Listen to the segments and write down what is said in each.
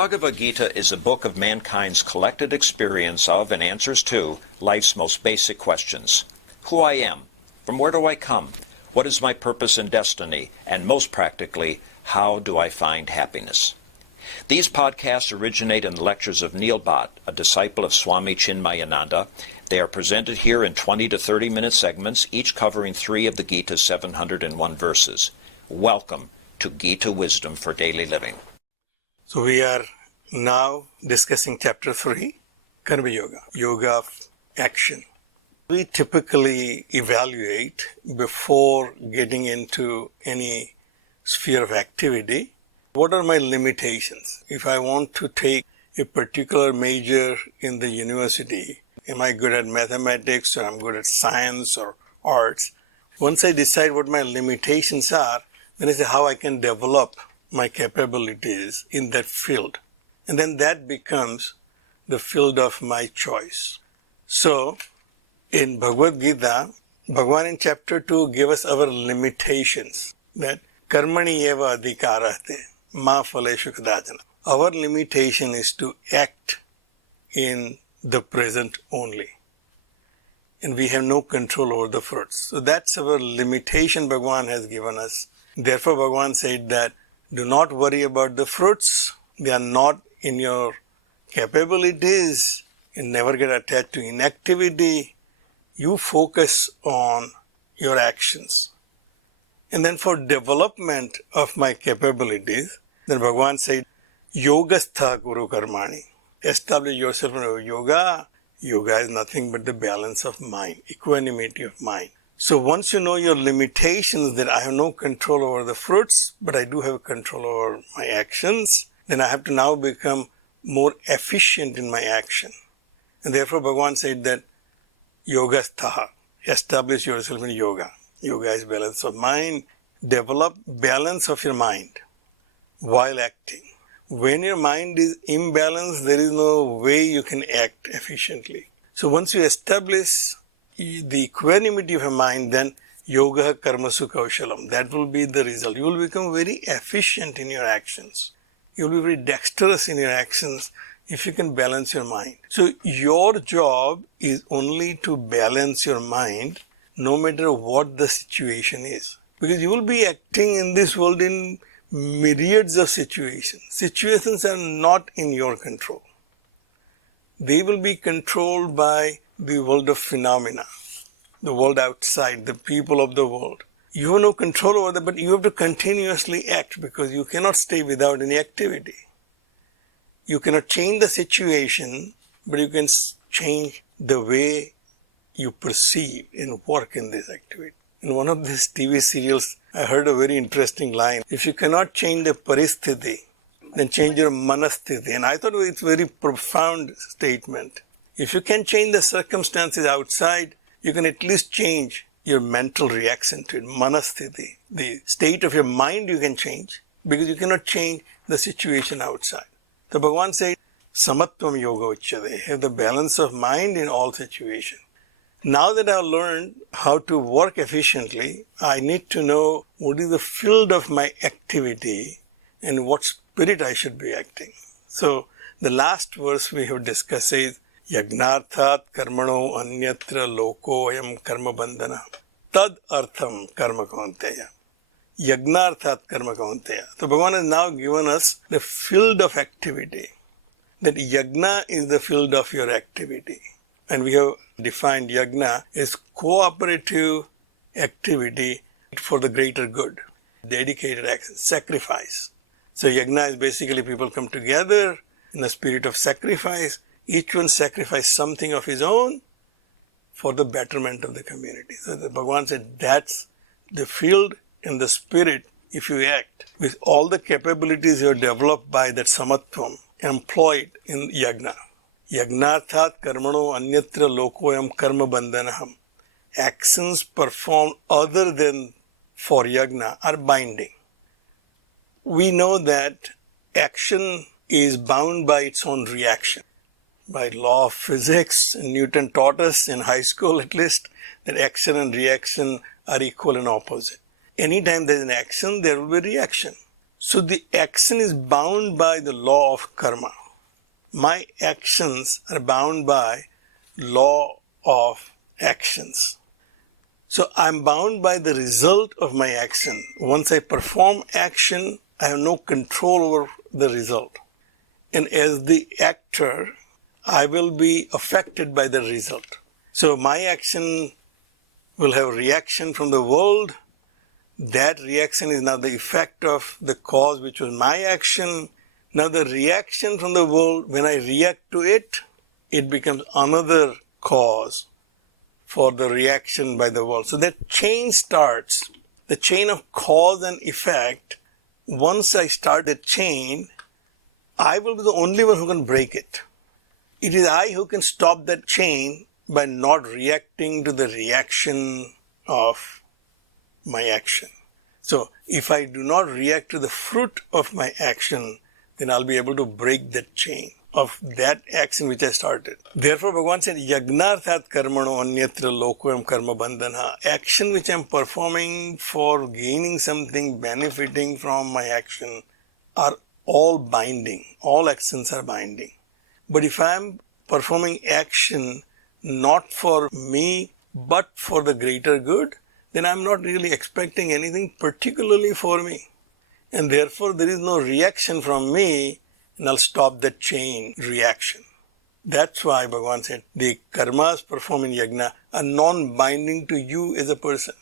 Bhagavad Gita is a book of mankind's collected experience of and answers to life's most basic questions. Who I am, from where do I come, what is my purpose and destiny, and most practically, how do I find happiness? These podcasts originate in the lectures of Neil Bhatt, a disciple of Swami Chinmayananda. They are presented here in 20 to 30-minute segments, each covering 3 of the Gita's 701 verses. Welcome to Gita Wisdom for Daily Living. So we are now discussing Chapter 3, Karma Yoga, Yoga of Action. We typically evaluate before getting into any sphere of activity, what are my limitations? If I want to take a particular major in the university, am I good at mathematics or I'm good at science or arts? Once I decide what my limitations are, then I say how I can develop my capabilities in that field. And then that becomes the field of my choice. So, in Bhagavad Gita, Bhagavan in chapter 2 gave us our limitations. That karmani eva adhikarate ma phaleshu kadachana. Our limitation is to act in the present only. And we have no control over the fruits. So that's our limitation Bhagavan has given us. Therefore Bhagavan said that do not worry about the fruits. They are not in your capabilities. You never get attached to inactivity. You focus on your actions. And then for development of my capabilities, then Bhagavan said, Yogastha Guru Karmani. Establish yourself in yoga. Yoga is nothing but the balance of mind, equanimity of mind. So once you know your limitations, that I have no control over the fruits, but I do have control over my actions, then I have to now become more efficient in my action. And therefore Bhagavan said that Yogastha, establish yourself in yoga. Yoga is balance of mind. Develop balance of your mind while acting. When your mind is imbalanced, there is no way you can act efficiently. So once you establish the equanimity of your mind, then yoga karmasu kaushalam. That will be the result. You will become very efficient in your actions. You will be very dexterous in your actions if you can balance your mind. So your job is only to balance your mind no matter what the situation is. Because you will be acting in this world in myriads of situations. Situations are not in your control. They will be controlled by the world of phenomena, the world outside, the people of the world. You have no control over that, but you have to continuously act because you cannot stay without any activity. You cannot change the situation, but you can change the way you perceive and work in this activity. In one of these TV serials, I heard a very interesting line. If you cannot change the paristhiti, then change your manasthiti. And I thought it's a very profound statement. If you can change the circumstances outside, you can at least change your mental reaction to it, manasthiti. The state of your mind you can change because you cannot change the situation outside. So Bhagavan said, Samatvam yoga uchyate. Have the balance of mind in all situations. Now that I've learned how to work efficiently, I need to know what is the field of my activity and what spirit I should be acting. So the last verse we have discussed is Yagnarthat karmano anyatra loko ayam karma bandhana tad artham karma kaunteya. Yagnarthat karma kaunteya. So Bhagavan has now given us the field of activity. That yagna is the field of your activity. And we have defined yagna as cooperative activity for the greater good. Dedicated action, sacrifice. So yagna is basically people come together in the spirit of sacrifice. Each one sacrifice something of his own for the betterment of the community. So the Bhagavan said that's the field and the spirit if you act with all the capabilities you have developed by that samatvam employed in yagna. Yagnarthat karmano anyatra lokoyam karma bandhanaham. Actions performed other than for yagna are binding. We know that action is bound by its own reaction. By law of physics, Newton taught us in high school at least that action and reaction are equal and opposite. Anytime there is an action, there will be a reaction. So the action is bound by the law of karma. My actions are bound by law of actions. So I'm bound by the result of my action. Once I perform action, I have no control over the result. And as the actor, I will be affected by the result. So my action will have reaction from the world. That reaction is now the effect of the cause, which was my action. Now the reaction from the world, when I react to it, it becomes another cause for the reaction by the world. So that chain starts, the chain of cause and effect. Once I start the chain, I will be the only one who can break it. It is I who can stop that chain by not reacting to the reaction of my action. So if I do not react to the fruit of my action, then I'll be able to break that chain of that action which I started. Therefore, Bhagavan said, Yagnarthat karmano anyatra lokoyam karma bandhana. Action which I'm performing for gaining something, benefiting from my action, are all binding. All actions are binding. But if I'm performing action not for me, but for the greater good, then I'm not really expecting anything particularly for me. And therefore, there is no reaction from me, and I'll stop that chain reaction. That's why Bhagavan said, the karmas performed in yajna are non-binding to you as a person.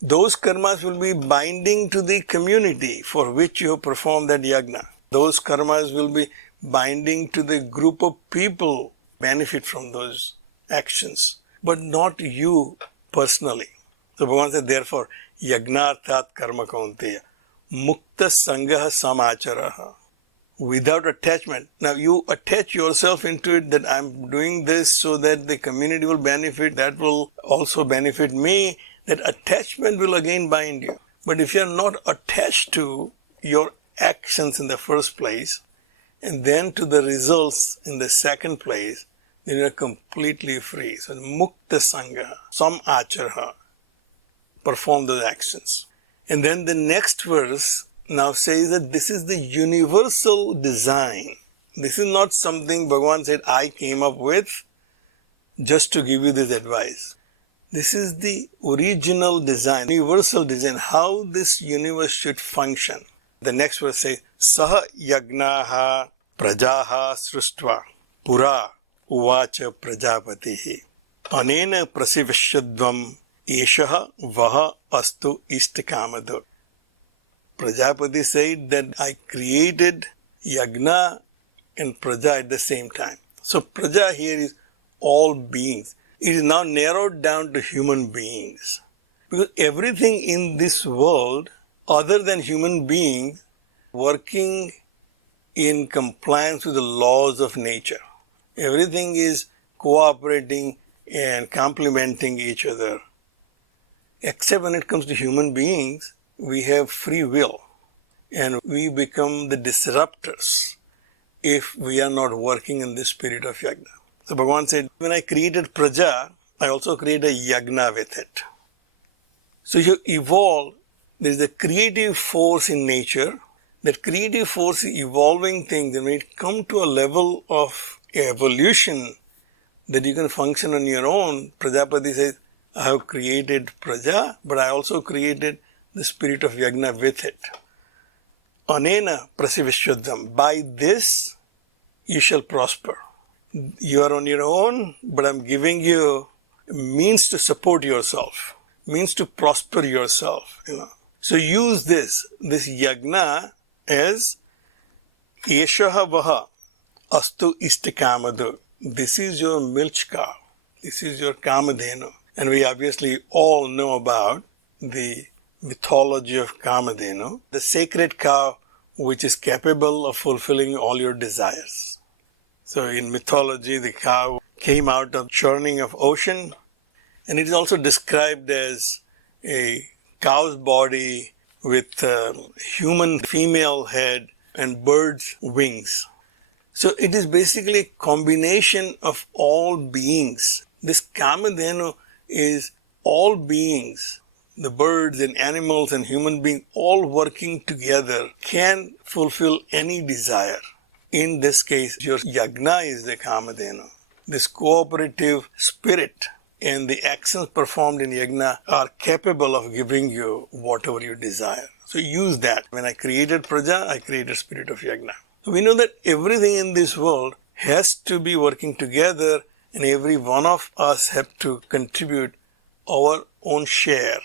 Those karmas will be binding to the community for which you have performed that yajna. Those karmas will be binding to the group of people benefit from those actions, but not you personally. So Bhagavan said, therefore, yagnarthat karma kaunteya, mukta sangaha samacharaha, without attachment. Now you attach yourself into it that I'm doing this so that the community will benefit, that will also benefit me. That attachment will again bind you. But if you are not attached to your actions in the first place, and then to the results in the second place, then you are completely free. So mukta sangaha, samacharaha, perform those actions. And then the next verse now says that this is the universal design. This is not something Bhagavan said I came up with just to give you this advice. This is the original design, universal design, how this universe should function. The next verse says, Saha yagnaha prajaha sruštva pura uvacha prajapatihi anena prasivishadvam eshaha vaha astu istikamadu. Prajapati said that I created yagna and praja at the same time. So praja here is all beings. It is now narrowed down to human beings. Because everything in this world, other than human beings, working in compliance with the laws of nature. Everything is cooperating and complementing each other. Except when it comes to human beings, we have free will. And we become the disruptors if we are not working in the spirit of yajna. So Bhagavan said, when I created praja, I also created a yajna with it. So you evolve, there is a creative force in nature. That creative force is evolving things, and when it comes to a level of evolution that you can function on your own, Prajapati says, I have created praja, but I also created the spirit of yajna with it. Anena prasivishwadam. By this, you shall prosper. You are on your own, but I'm giving you means to support yourself, means to prosper yourself. So use this yajna as Eshaha Vaha Astu Istikamadu. This is your milch cow. This is your Kamadhenu. And we obviously all know about the mythology of Kamadhenu, the sacred cow which is capable of fulfilling all your desires. So in mythology, the cow came out of churning of ocean, and it is also described as a cow's body with a human female head and bird's wings. So it is basically a combination of all beings. This Kamadhenu is all beings the birds and animals and human beings all working together can fulfill any desire. In this case, your yagna is the kamadhenu. This cooperative spirit and the actions performed in yagna are capable of giving you whatever you desire. So use that. When I created praja, I created spirit of yagna. So we know that everything in this world has to be working together, and every one of us have to contribute our own share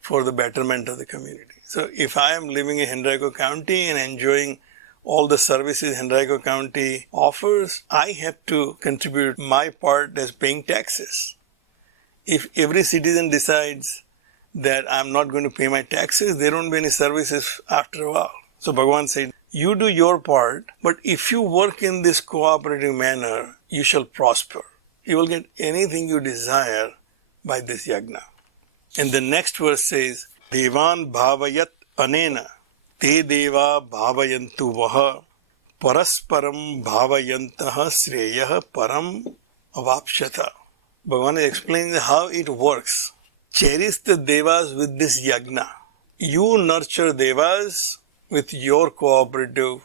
for the betterment of the community. So if I am living in Henrico County and enjoying all the services Henrico County offers, I have to contribute my part as paying taxes. If every citizen decides that I'm not going to pay my taxes, there won't be any services after a while. So Bhagavan said, you do your part, but if you work in this cooperative manner, you shall prosper. You will get anything you desire by this yagna. And the next verse says, Devan bhavayat anena, te deva bhavayantu vaha, parasparam bhavayantaha sreyah param avapshata. Bhagavan is explaining how it works. Cherish the devas with this yagna. You nurture devas with your cooperative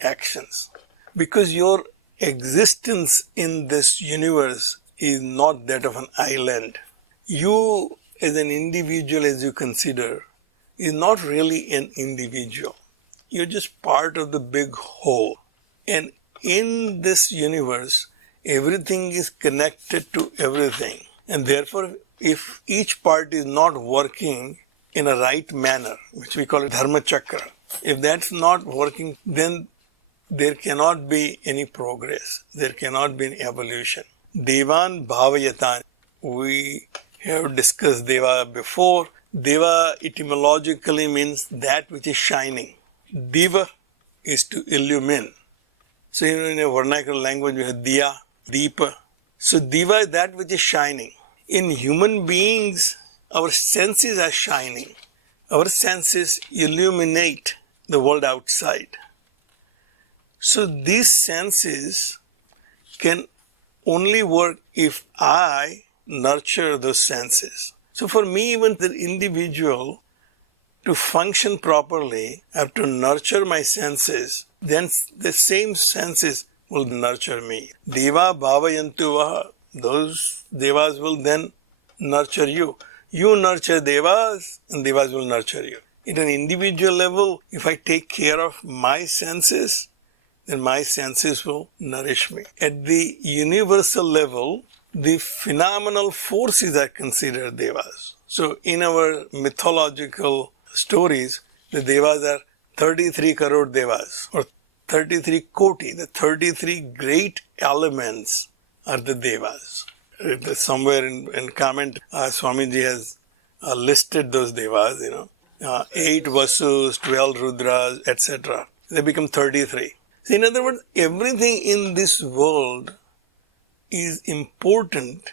actions. Because your existence in this universe is not that of an island. You as an individual, as you consider, is not really an individual. You're just part of the big whole. And in this universe, everything is connected to everything. And therefore, if each part is not working in a right manner, which we call it dharma chakra, if that's not working, then there cannot be any progress. There cannot be any evolution. Devan bhavayatan. We have discussed deva before. Deva etymologically means that which is shining. Diva is to illumine. So in a vernacular language, we have diya, deepa. So diva is that which is shining. In human beings, our senses are shining. Our senses illuminate the world outside. So these senses can only work if I nurture those senses. So for me, even the individual, to function properly, I have to nurture my senses. Then the same senses will nurture me. Deva bhavayantu vaha. Those devas will then nurture you. You nurture devas and devas will nurture you. At an individual level, if I take care of my senses, then my senses will nourish me. At the universal level, the phenomenal forces are considered devas. So in our mythological stories, the devas are 33 crore devas or 33 koti. The 33 great elements are the devas. Somewhere in comment, Swamiji has listed those devas, 8 Vasus, 12 Rudras, etc. They become 33. So in other words, everything in this world is important,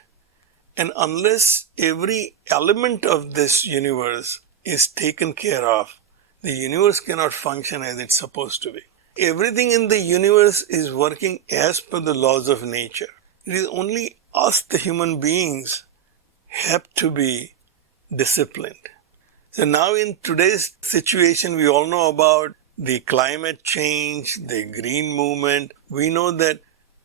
and unless every element of this universe is taken care of, the universe cannot function as it's supposed to be. Everything in the universe is working as per the laws of nature. It is only us, the human beings, have to be disciplined. So now in today's situation, we all know about the climate change, the green movement. We know that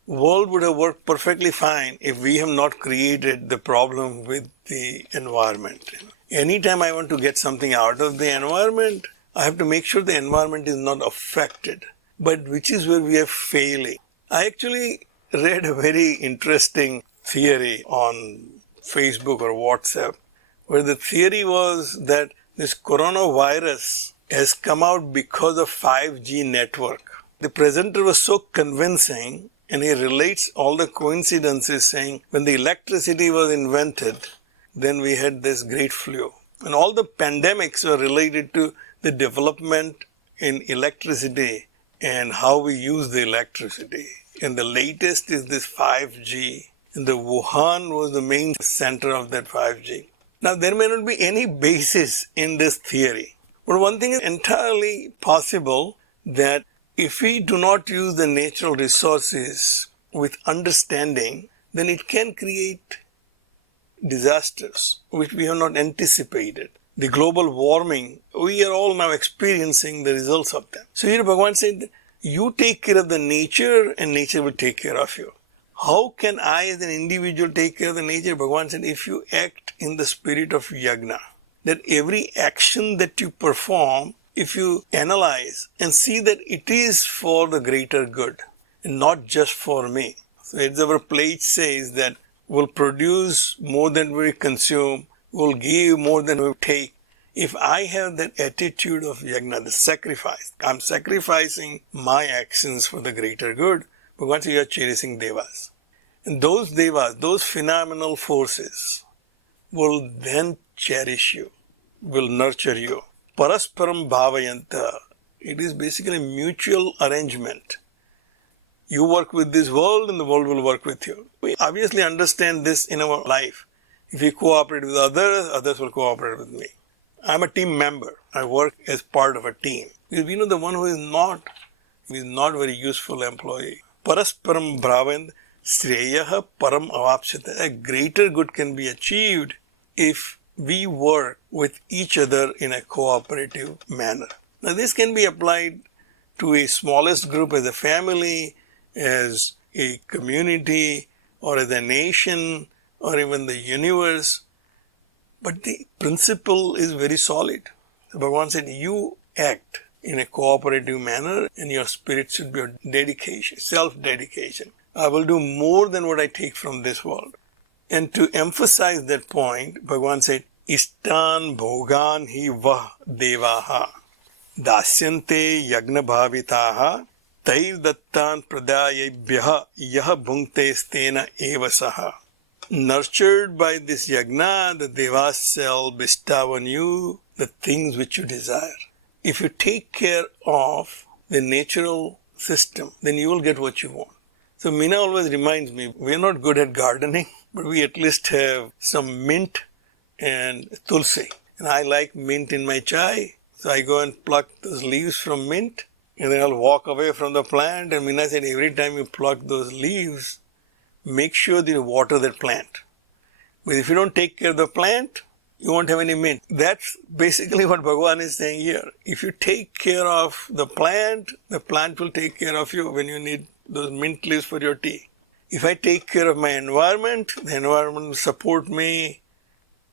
world would have worked perfectly fine if we have not created the problem with the environment. Anytime I want to get something out of the environment, I have to make sure the environment is not affected. But which is where we are failing. I actually read a very interesting theory on Facebook or WhatsApp, where the theory was that this coronavirus has come out because of 5G network. The presenter was so convincing, and he relates all the coincidences, saying when the electricity was invented, then we had this great flu. And all the pandemics were related to the development in electricity and how we use the electricity. And the latest is this 5G. And the Wuhan was the main center of that 5G. Now, there may not be any basis in this theory. But one thing is entirely possible, that if we do not use the natural resources with understanding, then it can create disasters which we have not anticipated. the global warming, we are all now experiencing the results of them. So here Bhagavan said, you take care of the nature and nature will take care of you. How can I as an individual take care of the nature? Bhagavan said, if you act in the spirit of yagna, that every action that you perform, if you analyze and see that it is for the greater good and not just for me. So as our pledge says that we'll produce more than we consume, we'll give more than we take. If I have that attitude of yagna, the sacrifice, I'm sacrificing my actions for the greater good, but once you are cherishing devas. And those devas, those phenomenal forces will then cherish you, will nurture you. Parasparam bhavayanta, it is basically mutual arrangement. You work with this world and the world will work with you. We obviously understand this in our life. If we cooperate with others, others will cooperate with me. I'm a team member. I work as part of a team. Because we know the one who is not very useful employee. Parasparam bhavayanta sreyaha param avapsyate. A greater good can be achieved if we work with each other in a cooperative manner. Now this can be applied to a smallest group as a family, as a community, or as a nation, or even the universe. But the principle is very solid. Bhagavan said, you act in a cooperative manner and your spirit should be dedication, self-dedication. I will do more than what I take from this world. And to emphasize that point, Bhagavan said, Istan bhogan hi vah devaha dasyante yagna bhavitaha tair dattan pradayebhyaha yah bhunkte stena evasaha. Nurtured by this yagna, the devas shall bestow on you the things which you desire. If you take care of the natural system, then you will get what you want. So Meena always reminds me, we are not good at gardening, but we at least have some mint and tulsi. And I like mint in my chai, so I go and pluck those leaves from mint, and then I'll walk away from the plant. And Meena said, every time you pluck those leaves, make sure that you water that plant. But if you don't take care of the plant, you won't have any mint. That's basically what Bhagavan is saying here. If you take care of the plant will take care of you when you need those mint leaves for your tea. If I take care of my environment, the environment will support me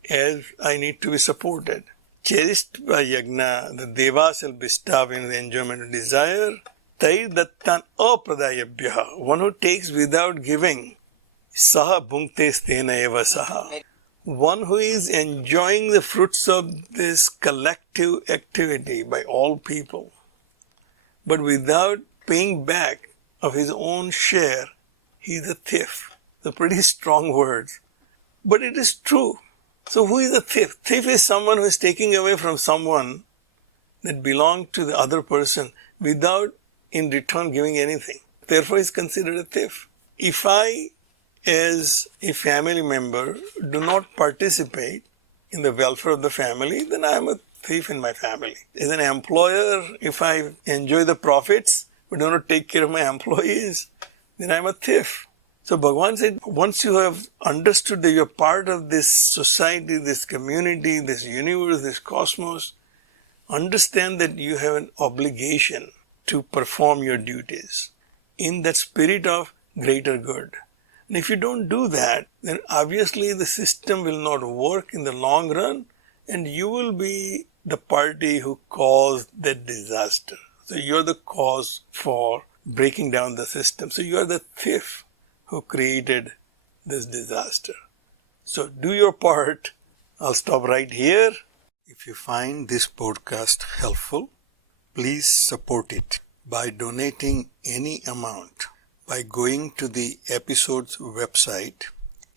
as I need to be supported. Cherished by yagna, the devas will bestow in the enjoyment of desire. Tair dattan apradayabhyaha, one who takes without giving. Saha bhunkte stena eva saha. One who is enjoying the fruits of this collective activity by all people, but without paying back of his own share, he is a thief. They're pretty strong words, but it is true. So who is a thief? Thief is someone who is taking away from someone that belonged to the other person without in return giving anything. Therefore, he is considered a thief. If I, as a family member, do not participate in the welfare of the family, then I am a thief in my family. As an employer, if I enjoy the profits but do not take care of my employees, then I am a thief. So Bhagavan said, once you have understood that you are part of this society, this community, this universe, this cosmos, understand that you have an obligation to perform your duties in that spirit of greater good. And if you don't do that, then obviously the system will not work in the long run and you will be the party who caused that disaster. So you're the cause for breaking down the system. So you are the thief who created this disaster. So do your part. I'll stop right here. If you find this podcast helpful, please support it by donating any amount by going to the episode's website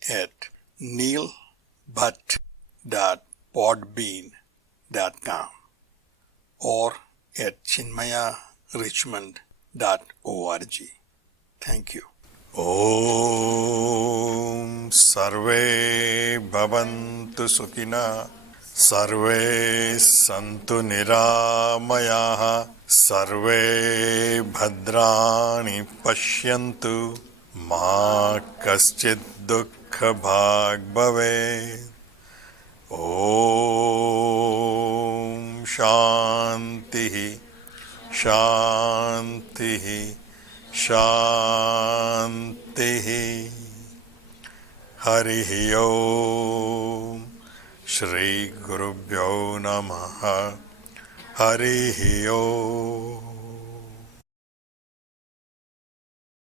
at neilbhatt.podbean.com or at chinmayarichmond.org. Thank you. Om Sarve Bhavantu Sukhina Sarve Santu Niramayaha Sarve Bhadrani Pashyantu Ma Kaschid Dukkha Bhag Bhave. Om Shanti, Shanti, Shanti. Harihi Om. Shri Gurubhyo Namaha. Harihi Om.